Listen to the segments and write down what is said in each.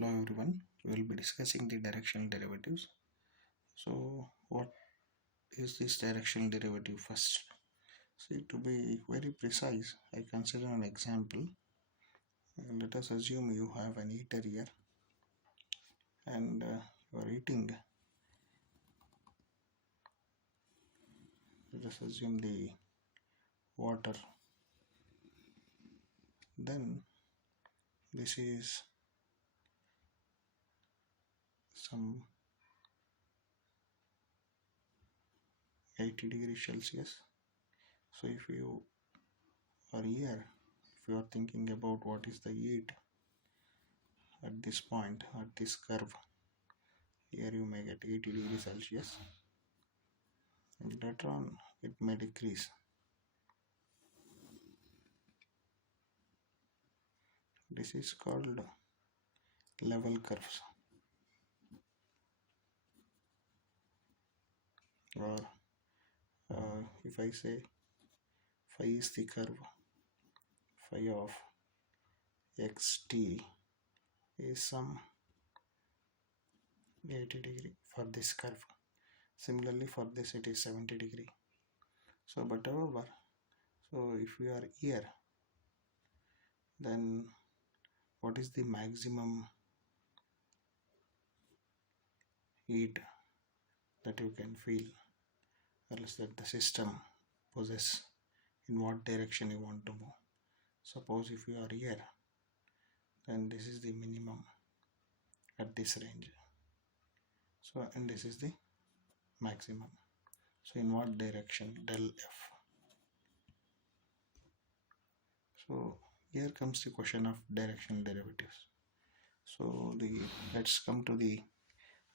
Hello everyone, we will be discussing the directional derivatives. So what is this directional derivative first? See, to be very precise, I consider an example. Let us assume you have an eater here and you are eating. Let us assume the water. Then this is some 80 degrees Celsius. So if you are here, if you are thinking about what is the heat at this point, at this curve, here you may get 80 degrees Celsius. And later on it may decrease. This is called level curves, or if I say phi is the curve, phi of xt is some 80 degree for this curve. Similarly for this it is 70 degree. So but however, so if we are here, then what is the maximum heat that you can feel, or else that the system possess, in what direction you want to move? Suppose if you are here, then this is the minimum at this range. So and this is the maximum. So in what direction? Del f. So here comes the question of directional derivatives. So let's come to the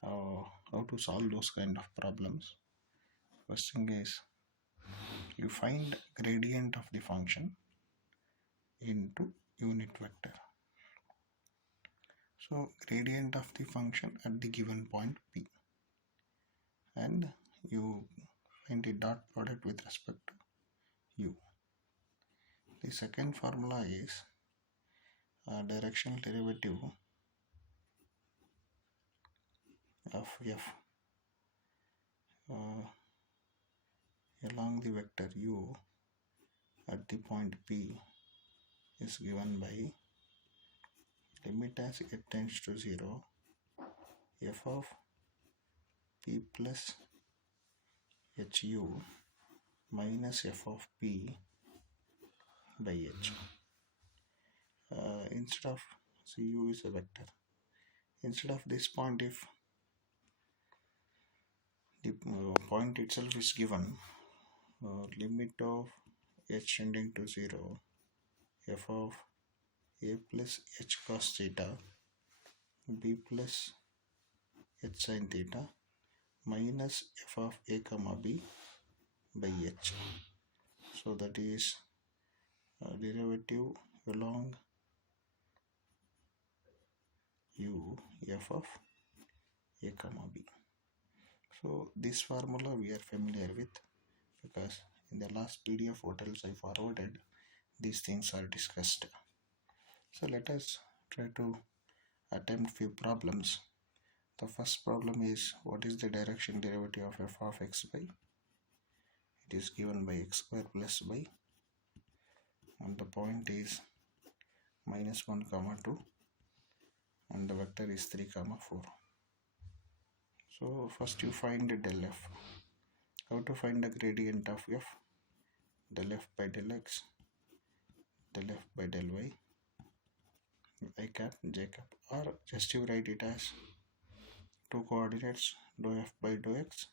how to solve those kind of problems. First thing is, you find gradient of the function into unit vector. So gradient of the function at the given point P, and you find the dot product with respect to u. The second formula is directional derivative of f along the vector u at the point P is given by limit as it tends to 0 f of P plus hu minus f of P by h. Instead of, so u is a vector, instead of this point, if the point itself is given, limit of h tending to 0 f of a plus h cos theta b plus h sin theta minus f of a comma b by h. So that is derivative along u f of a comma b. So this formula we are familiar with, because in the last PDF what else I forwarded, these things are discussed. So let us try to attempt few problems. The first problem is, what is the direction derivative of f of x by? It is given by x square plus y, and the point is minus 1 comma 2, and the vector is 3 comma 4. So first you find del f. How to find the gradient of f? Del f by del x, del f by del y, I cap, j cap, or just you write it as two coordinates, dou f by dou x,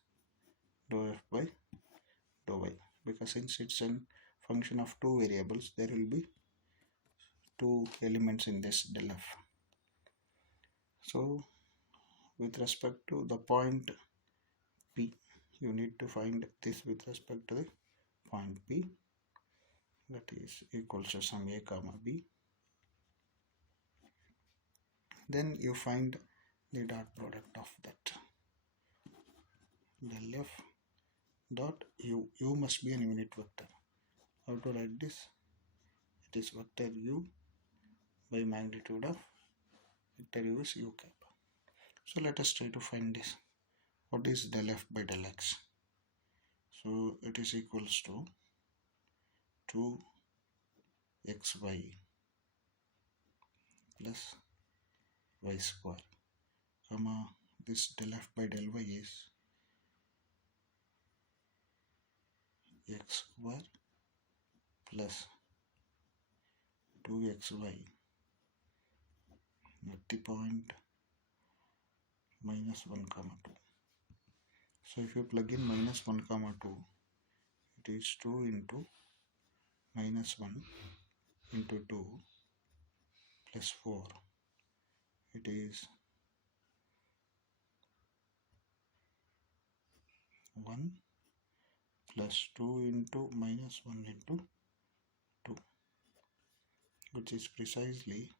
dou f by dou y, because since it's a function of two variables, there will be two elements in this del f. So with respect to the point P, you need to find this with respect to the point P, that is equals to some a comma b. Then you find the dot product of that. Del f dot u. U must be an unit vector. How to write this? It is vector u by magnitude of Vector u is u cap. So let us try to find this. What is del f by del x? So it is equals to 2xy plus y square, comma, this del f by del y is x square plus 2xy at the point minus 1 comma 2. So if you plug in minus 1 comma 2, it is 2 into minus 1 into 2 plus 4. It is 1 plus 2 into minus 1 into 2, which is precisely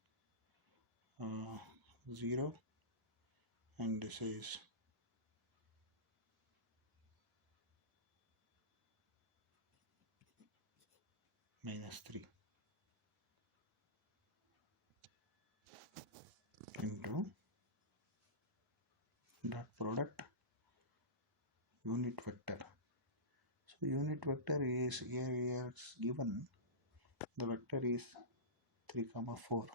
0, and this is minus 3 into dot product unit vector. So unit vector is here is given, the vector is 3 comma 4.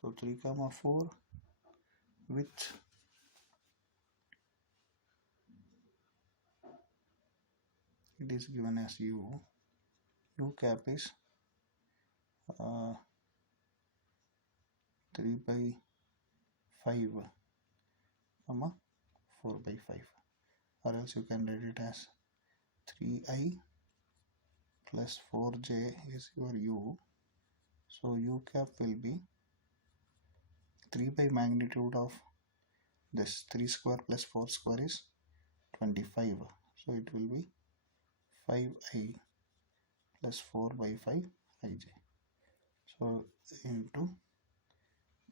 So 3 comma 4 with it is given as u cap is 3 by 5 comma 4 by 5, or else you can write it as 3i plus 4j is your u. So u cap will be 3 by magnitude of this 3 square plus 4 square is 25. So it will be 5i plus 4 by 5 ij. So into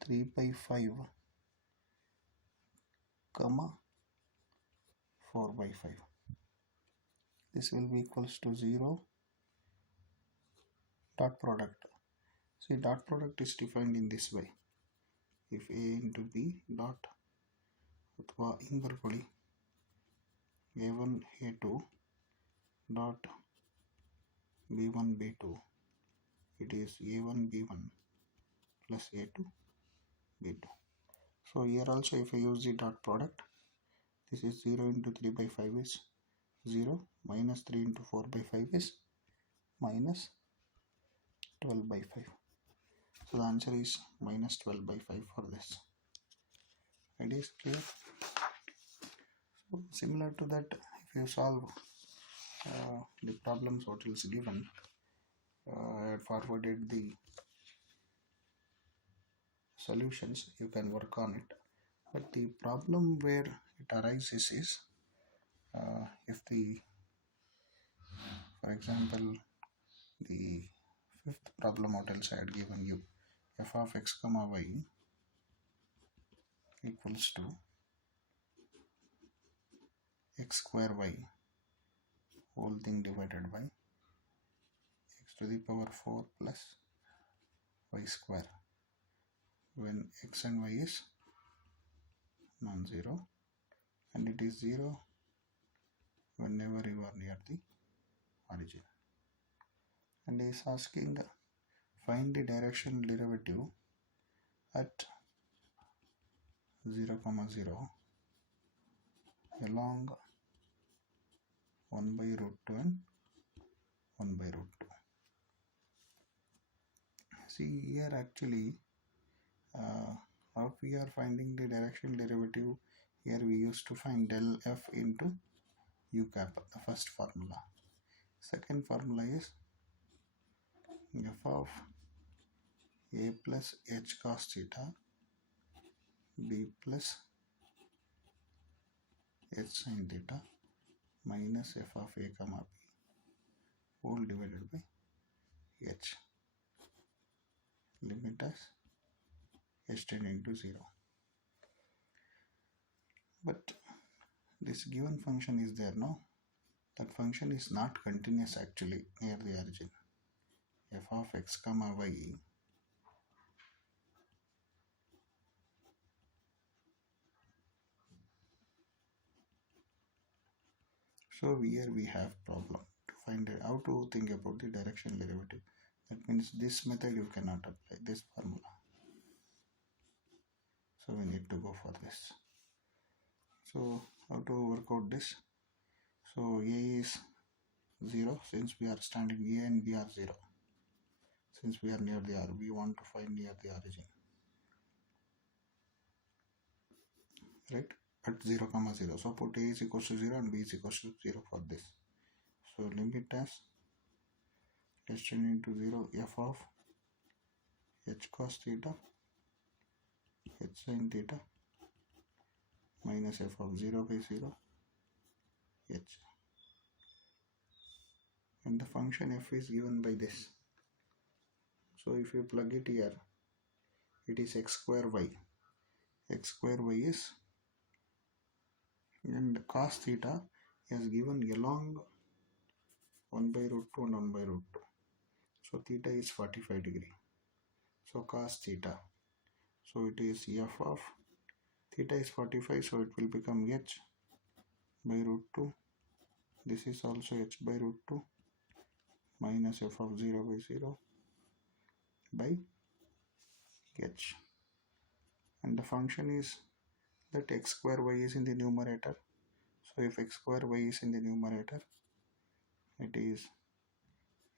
3 by 5 comma 4 by 5. This will be equals to 0 dot product. See, dot product is defined in this way. If a into b dot ಅಥವಾ ಹಿಂಗೆ ಬರ್ಕೊಳ್ಳಿ, a1 a2 dot b1 b2, it is a1 b1 plus a2 b2. So here also if I use the dot product, this is 0 into 3 by 5 is 0, minus 3 into 4 by 5 is minus 12 by 5. So the answer is minus 12 by 5 for this. It is clear. So similar to that, if you solve the problems what is given, I had forwarded the solutions, you can work on it. But the problem where it arises is if the, for example, the fifth problem what else I had given you, f of x comma y equals to x square y whole thing divided by x to the power 4 plus y square, when x and y is non-zero, and it is 0 whenever you are near the origin. And is asking find the directional derivative at 0 comma 0 along 1 by root 2 and 1 by root 2. See here actually how we are finding the directional derivative, here we used to find del f into u cap, the first formula. Second formula is f of a plus h cos theta b plus h sin theta minus f of a comma b whole divided by h, limit as h tending to 0. But this given function is there, no? That function is not continuous actually near the origin. F of x comma y So here we have problem to find out how to think about the directional derivative. That means this method you cannot apply this formula. So we need to go for this. So how to work out this? So A is 0 since we are standing A and B are 0. Since we are near the R, we want to find near the origin. Right? At 0 comma 0. So put A is equals to 0 and B is equals to 0 for this. So limit as h tending to 0 f of h cos theta h sin theta minus f of 0 by 0 h, and the function f is given by this. So if you plug it here, it is x square y. X square y is, and cos theta is given along 1 by root 2 and 1 by root 2. So theta is 45 degree. So cos theta. So it is f of theta is 45, so it will become h by root 2. This is also h by root 2 minus f of 0 by 0 by h. And the function is that x square y is in the numerator. So if x square y is in the numerator, it is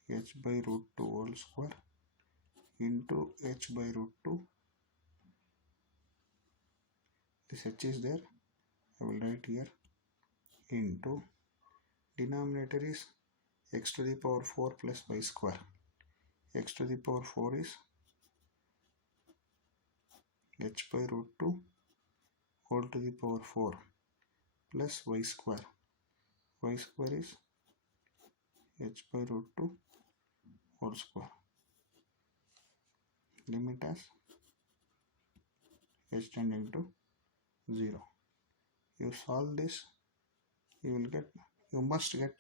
h by root 2 whole square into h by root 2. This h is there, I will write here, into denominator is x to the power 4 plus y square. X to the power 4 is h by root 2 whole to the power 4 plus y square. Y square is h by root 2 whole square. Limit as h tending to 0. You solve this, you must get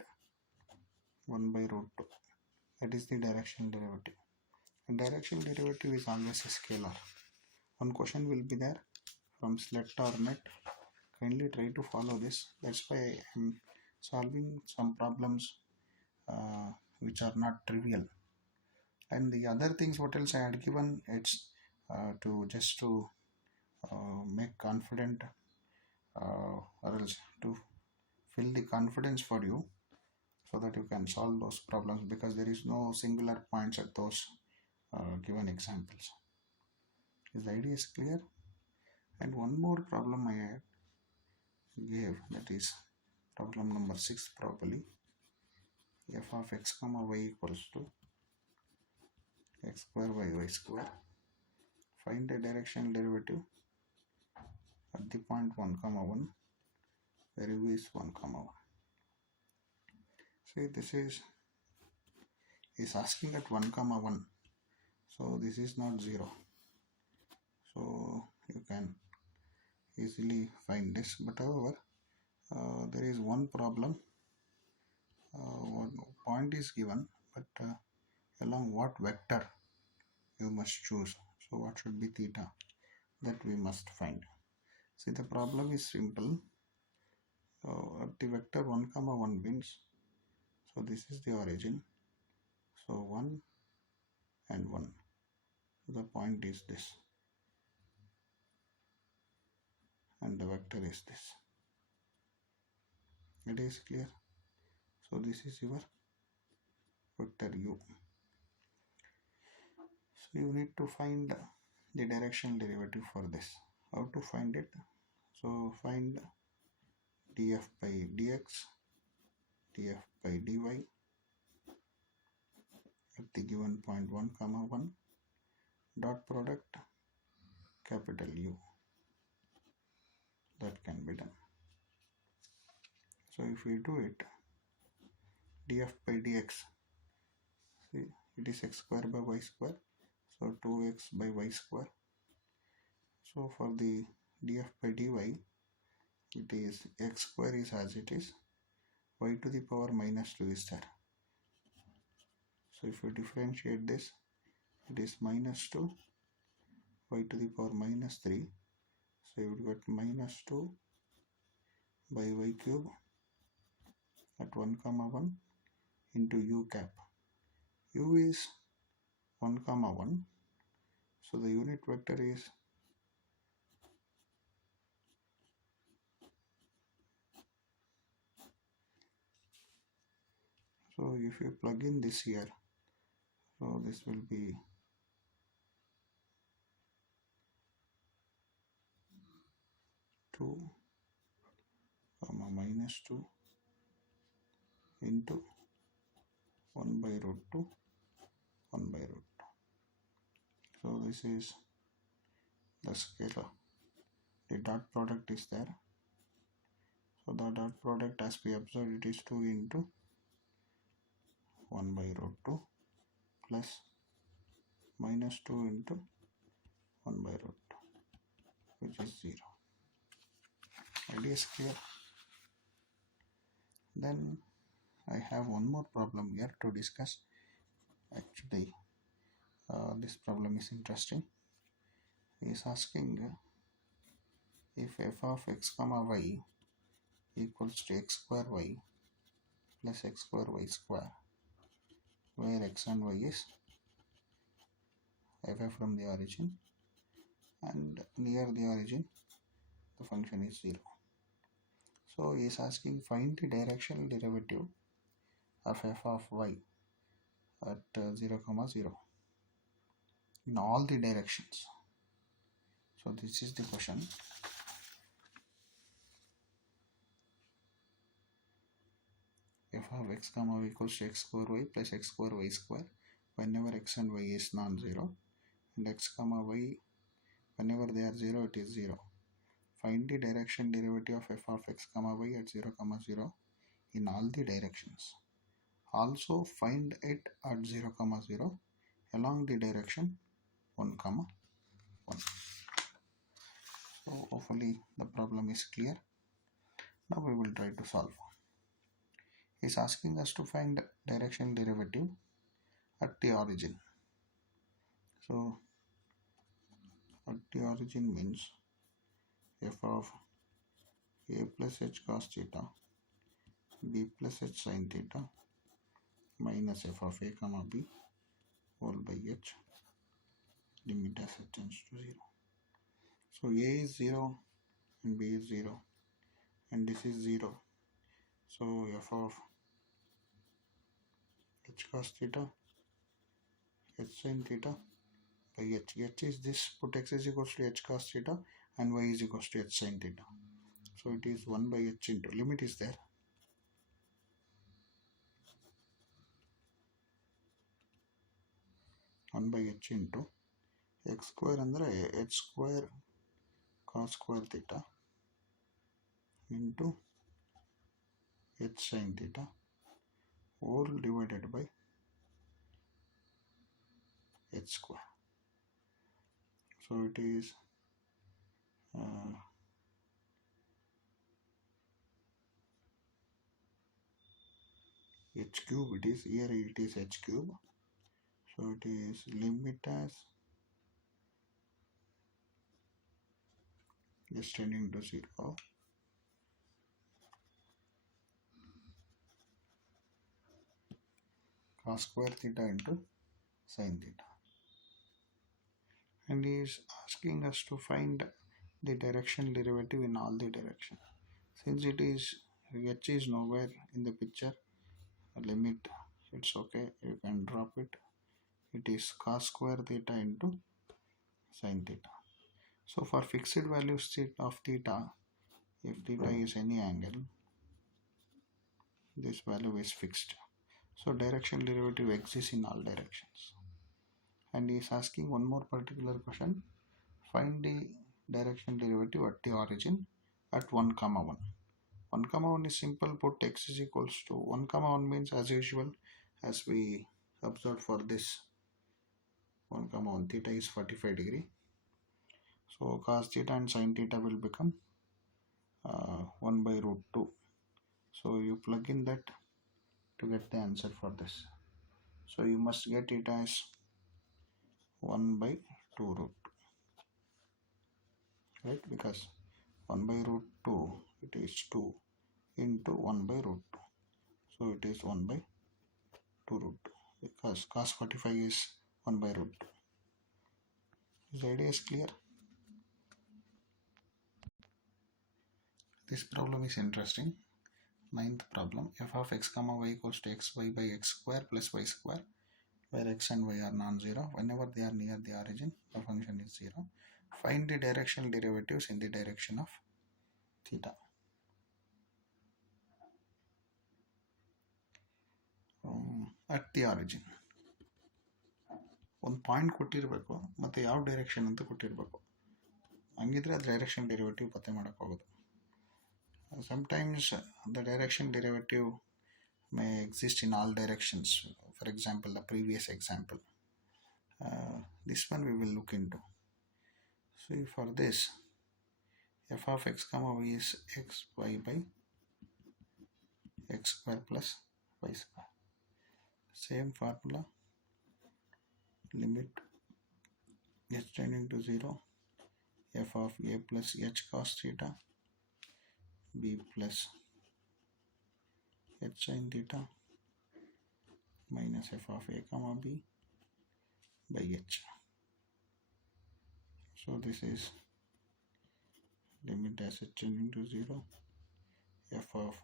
1 by root 2. That is the directional derivative. And directional derivative is always a scalar. One question will be there from SLET or NET. Kindly try to follow this. That's why I am solving some problems which are not trivial. And the other things what else I had given, it's to just to make confident or else to fill the confidence for you, so that you can solve those problems, because there is no singular points at those given examples. Is the idea is clear? And one more problem I gave, that is problem number 6 probably. F of x comma y equals to x square by y square. Find the directional derivative at the point 1 comma 1 where u is 1 comma 1. See, this is asking at 1 comma 1, so this is not 0, so you can easily find this. But however, there is one problem. One point is given, but along what vector you must choose. So what should be theta, that we must find. See, the problem is simple. At the vector 1 comma 1 means, so this is the origin, so 1 and 1, the point is this, and the vector is this. It is clear? So this is your vector u. So you need to find the directional derivative for this. How to find it? So find df by dx, df by dy at the given point 1 comma 1, dot product capital U. That can be done. So if we do it, df by dx, see, it is x square by y square, so 2x by y square. So for the df by dy, it is x square is as it is, y to the power minus 2 is there. So if you differentiate this, it is minus 2 y to the power minus 3, so you would get minus 2 by y cube at 1 comma 1 into u cap. U is 1 comma 1, so the unit vector is so if you plug in this here, so this will be 2 comma minus 2 into 1 by root 2 1 by root 2. So this is the scalar. The dot product is there. So the dot product, as we observed, it is 2 into 1 by root 2 plus minus 2 into 1 by root 2, which is 0. Idea is clear. Then I have one more problem here to discuss. Actually, this problem is interesting. He is asking if f of x comma y equals to x square y plus x square y square, where x and y is away from the origin and near the origin the function is 0. So he is asking find the directional derivative of f of y at 0 comma 0 in all the directions. So this is the question. F of x comma y equals to x square y plus x square y square whenever x and y is non-zero, and x comma y whenever they are 0 it is 0. Find the direction derivative of f of x comma y at 0 comma 0 in all the directions. Also find it at 0 comma 0 along the direction 1 comma 1. So hopefully the problem is clear. Now we will try to solve. He is asking us to find directional derivative at the origin. So at the origin means f of a plus h cos theta b plus h sin theta minus f of a comma b whole by h limit as h tends to 0. So a is 0 and b is 0 and this is 0. So f of h cos theta h sin theta by h. H is this, put x is equals to h cos theta and y is equals to h sin theta. So it is 1 by h into, limit is there. One by h into x square andre h square cos square theta into h sin theta whole divided by h square. So it is h cube. It is here, it is h cube. So it is limit as s tending to 0 cos square theta into sin theta, and he is asking us to find the direction derivative in all the directions. Since it is h is nowhere in the picture, limit, it's okay, you can drop it. It is cos square theta into sin theta. So for fixed values of theta, if theta is any angle, this value is fixed. So direction derivative exists in all directions. And he is asking one more particular question. Find the direction derivative at the origin at 1 comma 1. 1 comma 1 is simple, put x is equals to 1 comma 1 means as usual as we observed for this 1 comma 1 theta is 45 degree. So cos theta and sin theta will become 1 by root 2. So you plug in that to get the answer for this. So you must get it as 1 by 2 root 2, right? Because 1 by root 2 it is 2 into 1 by root 2. So it is 1 by 2 root 2 because cos 45 is 1 by root 2. This idea is clear. This problem is interesting. Ninth problem, f of x comma y equals to xy by x square plus y square, where x and y are non-zero. Whenever they are near the origin, the function is 0. Find the directional derivatives in the direction of theta. At the origin. ಒಂದು point ಕೊಟ್ಟಿರಬೇಕು ಮತ್ತು ಯಾವ direction ಅಂತ ಕೊಟ್ಟಿರಬೇಕು. ಹಂಗಿದ್ರೆ ಅದು direction derivative ಪತ್ತೆ ಮಾಡೋಕ್ಕಾಗೋದು. Sometimes the direction derivative may exist in all directions. For example, the previous example. This one we will look into. So for this, f of x comma y is xy by x square plus y square. Same formula. Limit h tending to 0, f of a plus h cos theta, b plus h sin theta minus f of a comma b by h. So this is limit as h tending to 0, f of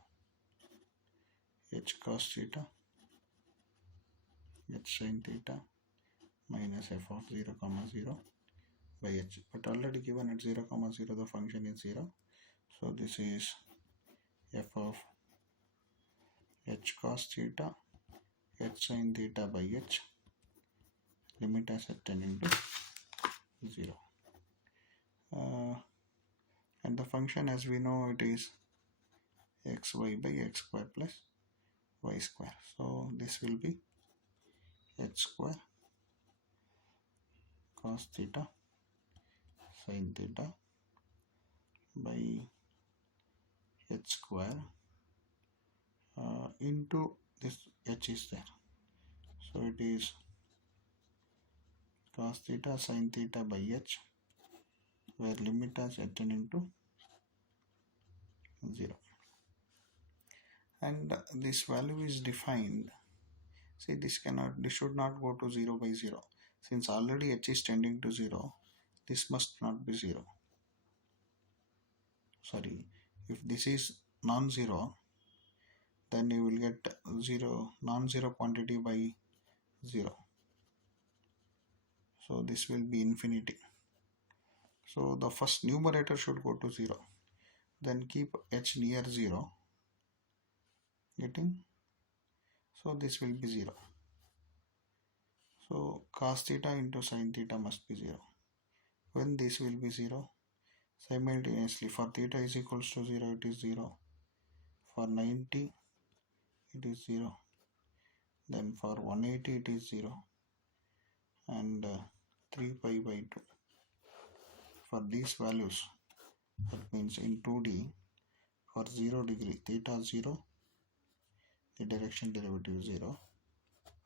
h cos theta, h sin theta minus f of 0 comma 0 by h. But already given at 0 comma 0 the function is 0. So this is f of h cos theta, h sin theta by h, limit as h tending to 0. And the function, as we know, it is xy by x square plus y square. So this will be h square cos theta sin theta by h square into this h is there. So it is cos theta sin theta by h, where limit as h tending to 0. And this value is defined. See, this should not go to 0 by 0. Since already h is tending to 0, this must not be 0. Sorry, if this is non-zero, then you will get non-zero quantity by 0. So this will be infinity. So the first numerator should go to 0. Then keep h near 0. Getting? So this will be 0. So cos theta into sin theta must be 0. When this will be 0? Simultaneously, for theta is equals to 0, it is 0. For 90, it is 0. Then for 180, it is 0. And 3 pi by 2. For these values, that means in 2D, for 0 degree, theta 0, the direction derivative is 0.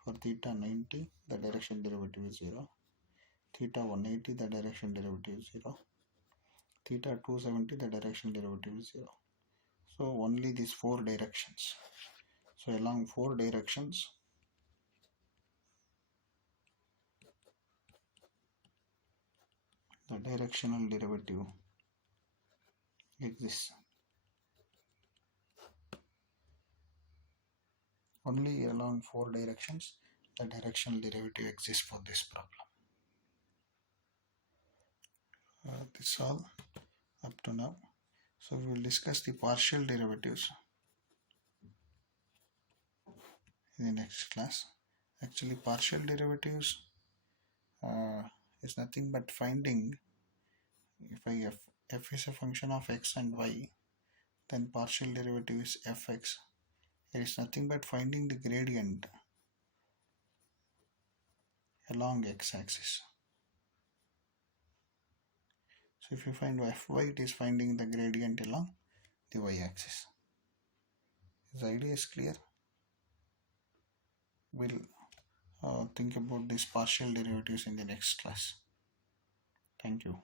For theta 90, the direction derivative is 0. Theta 180, the direction derivative is 0. Theta 270, the direction derivative is 0. So only these 4 directions. So along 4 directions, the directional derivative exists. Only along 4 directions, the directional derivative exists for this problem. This is all up to now. So we will discuss the partial derivatives in the next class. Actually, partial derivatives is nothing but finding, if f is a function of x and y, then partial derivative is fx. It is nothing but finding the gradient along x-axis. So if you find fy, it is finding the gradient along the y-axis. This idea is clear. We'll think about these partial derivatives in the next class. Thank you.